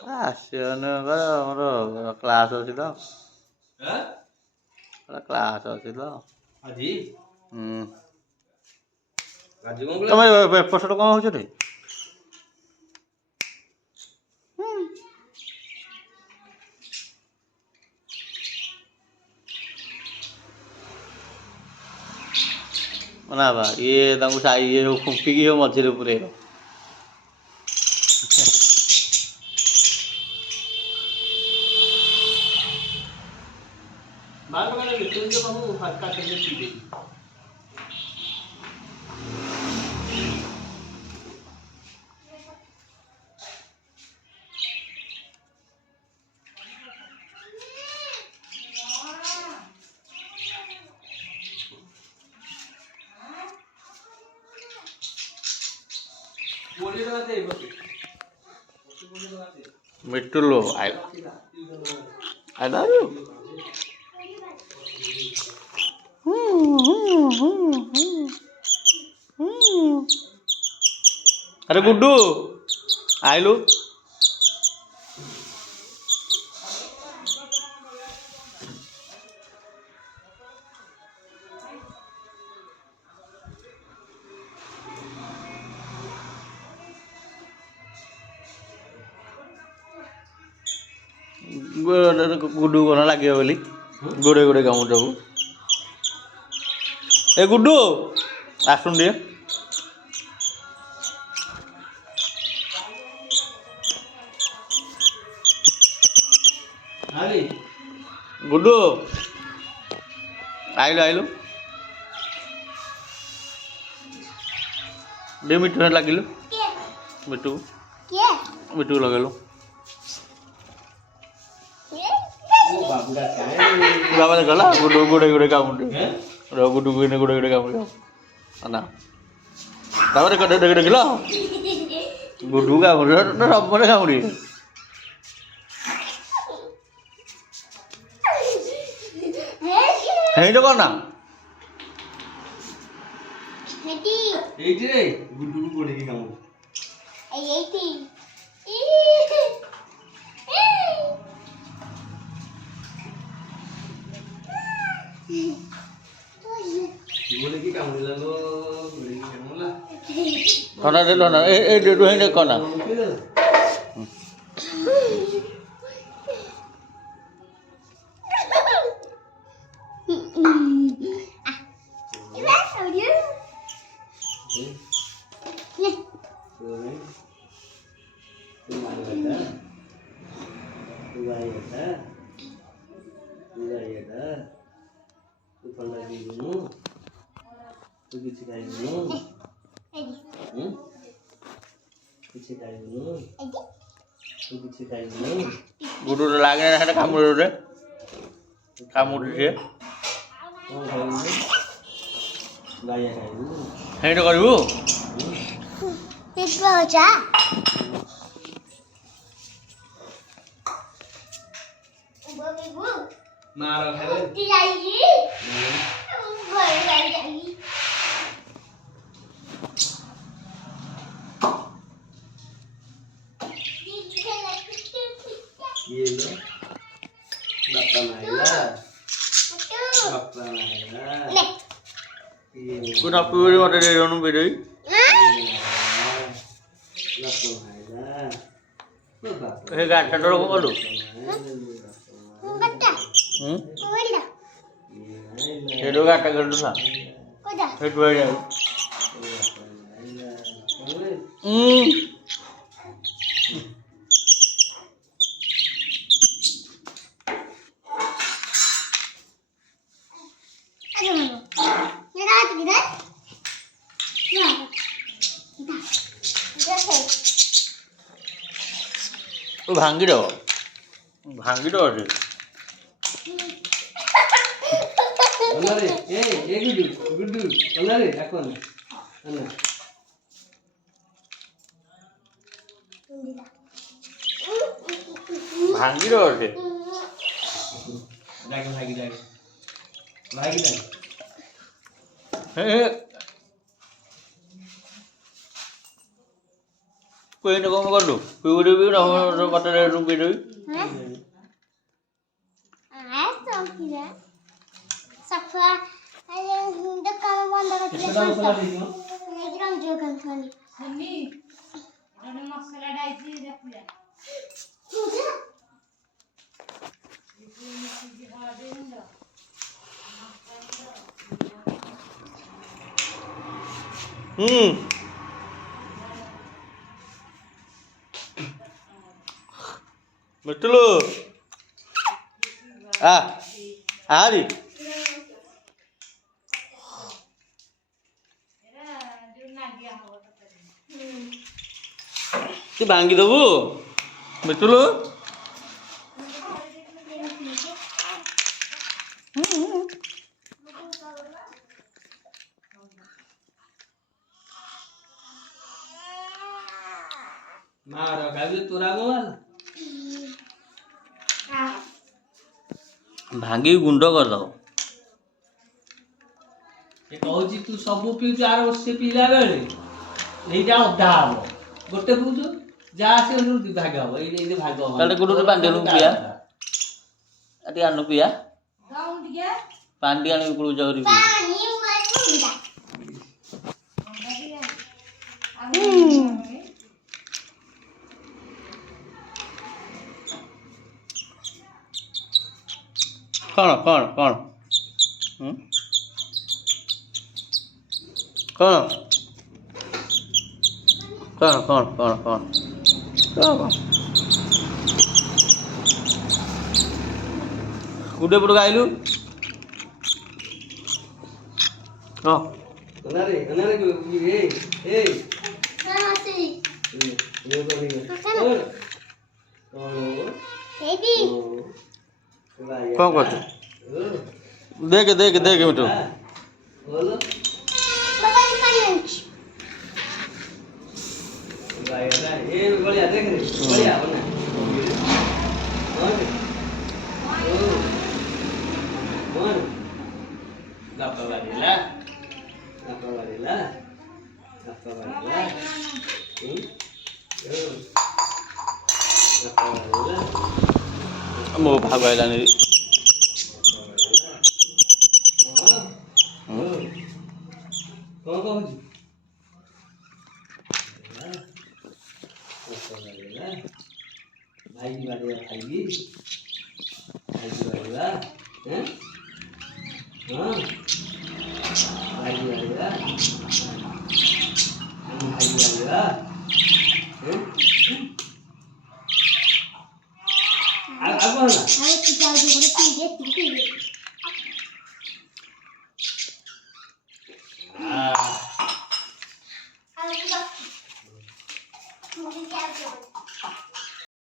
ଆସିବନି ଆମର କ୍ଲାସ୍ ଅଛି ତ କ୍ଲାସ୍ ଅଛି ତ ଆଜି ଆଜି କଣ ତମେ ଏପଟ ସେପଟ କ'ଣ ହଉଛ ରେ? ନା ବା ଇଏ ତାଙ୍କୁ ଇଏ ଖୁମ୍ପିକି ମଝିରେ ପୁରେଇବ। Mitul lo, ada lu. Ada gudu, ayo lu. Guddu को लगे बोली गोड़े गोड़े कामुड़ जाऊ ए गुड्डू आसुन टे गुड्डू आइलो आइलो दे मिठू लगिलु मिठू मिठू लगेलु बाबा ने कहला गुड्डू गुड़े गुड़े कामुड़े गुड्डू गुड़े गुड़े कामुड़े ना बाबा ने कहते देख देखला गुड्डू कामुड़े ना सब ने कामुड़े है तो करना এইটি রে গুড্ডু গুড়ে কি কামড় এইটি গুড়ে কি কামড় লাগলো গুড়ে কি কামড়লা কনা দিল না এই দুটো হেনে কনা गुड्डू लागे ना कामुड़ रे कामुड़ रे है तो करू मारो खाले ये लो बापा नाइला बापा नाइला कुछ आप पूरे मत दे रहे हो ना बेटे बापा नाइला हे गाठ ठंडा रखो बोलो ये दो गाठ कर दो ना हे तो है तो भांगी दो अरे अल्लाह रे ए गुड्डू गुड्डू अल्लाह रे এখন अल्लाह भांगी दो अरे जाके भागी जाके हे Kuwi nek kok ngono. Kuwi ora patene rumpi dewe. Hah? তো কিরা সাফা আরে দোকান বন্ধ করে দিলে কেটা মশলা দিছো একদম জোগান খালি হনি এটা মশলা ডাইছি দেখুয়া Betul lu. Hari. Ki banggi debu. Betul lu. ମାର ଗାବି ତୋରା ଗୋବାଲ ଭାଙ୍ଗି ଗୁଣ୍ଡ କରିଦବ। ଏ କହୁଛି ତୁ ସବୁ ପିଉଛୁ ଆର ବର୍ଷ ପିଇଲା ବେଳେ ଏଇଟା ଅଧା ହବ ଗୋଟେ ପିଉଛୁ ଯାହା ସେ ଭାଗ ହବ ଏଇ ଭାଗ ହବ ତାହେଲେ ଗୁଡୁରେ ପାଣି ଆଣୁ ପିଆ ଆଟି ଆଣୁ ପିଆ ଗାଉଁ ଟିକେ ପାଣି ଆଣି ଗୁଡୁ ଜରି পানি ওই কুন্ডা କଣ କଣ କଣ କଣ କଣ କଣ କଣ କଣ ଗୁଡେ ପଟ ଗାଇଲୁ ହଁ ଅନାରେ ଏ সারাসি ଏ କଣ ଏଇଟି କଣ କରୁଛୁ ଦେଖେ ଦେଖେ ଦେଖେ ମିଠୁ बोलो বাবা পানি আনছি गायरा ये बढ़िया देख रे बढ़िया बना कौन गप्पा मारेला गप्पा मारेला गप्पा मारेला गप्पा मारेला ମୋ ଭାଗ ଆଇଲାନି कौन कौन भाई की बात है भाई की बात है हाँ भाई की बात है भाई की बात है अब कौन ना আরে কি যাও যে বলে কি যে কি हाँ আরে কি মুখে কি আছে